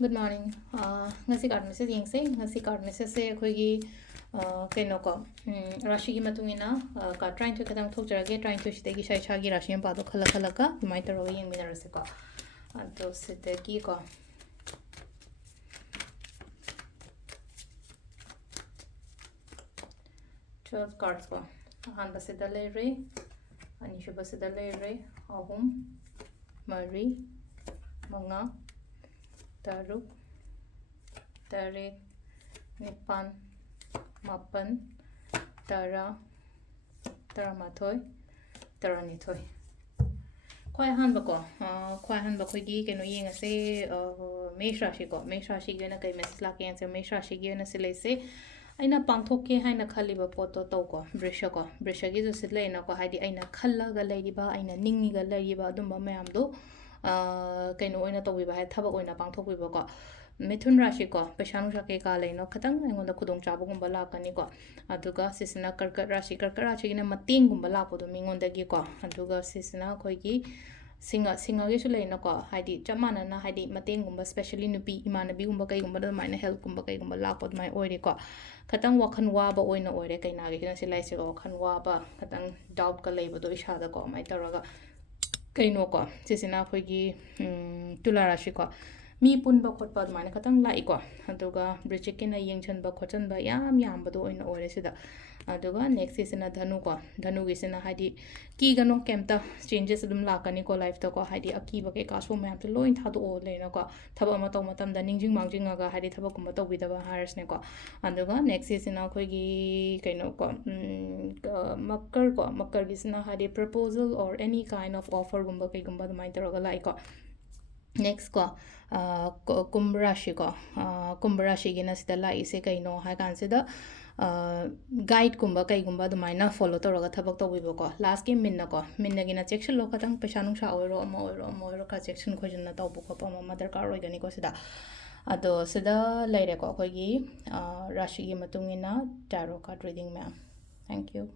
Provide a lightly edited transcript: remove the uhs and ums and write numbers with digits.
Good morning. Ngasi card message yengse. Ngasi card message se khoi kaino ko rashi gi matungina ka trying to kadang thok jarage trying to shite gi shai cha gi rashi pa do khala khala ka mai taro yeng mi narase ko ado site gi ko 12 cards ko ahan basida le re ani shu basida le re ahum mari manga taruk tarik nipan mapan tara taramathoi taranithoi khoi han ba ko khoi han ba khoi gi keno yeng ase mesh rashi ko mesh rashi gi na kai message la ke answer mesh rashi gi na sile se aina pangthoke haina khaliba poto to ko brisha gi jo sitle na ko haidi aina khalla ga leiriba aina ningni ga leiriba adumba mayam do kaino oina to wi ba ha thaba oina pangthok wi ba ko mithun rashi ko pesanu shake ka leino khatang engonda khudong chabu gumba la kani ko aduga sisina karkat rashi gina mating gumba la podo mingonda gi ko aduga sisina khoi gi singa gi su leino ko haidi chamana na haidi mating gumba specially nupi imanabi gumba kai gumba da maina health gumba kai gumba la pod mai oire ko khatang wakhan wa ba oina oire kaina gi na silai se wakhan wa ba khatang doubt ka leibo do isha da ko mai taraga kaino ko sisina khoi gi tula rashi ko mi punba khotpa admana khatang lai ko aduga brichikina yengchan ba khochan ba yam ba do oina oire sida aduga next sisina dhanu gi sina haidi ki gano kemta changes dum la kani ko life to ko haidi aki ba ke ka so map to loin thadu o le na ko thaba ma to matam da ningjing mangjing ga haidi thaba kum to bi da ba haras ne ko aduga next sisina khoi gi kaino ko makkar gi sina haidi proposal or any kind of offer gumba kai gumba mai taro ga lai ko next ko kumbarashi ko kumbarashi gi na sida lai se kaino ha kan sida guide kumba kai gumba du maina follow to roga thabak to wibo ko last game minna ko minna gina section lo khatang pesa nung sha oiro oiro ka section khojin na to bu ko pa mother car roi gani ko sida ado sida laire ko khoi gi rashi gi matungina tarot card reading ma'am thank you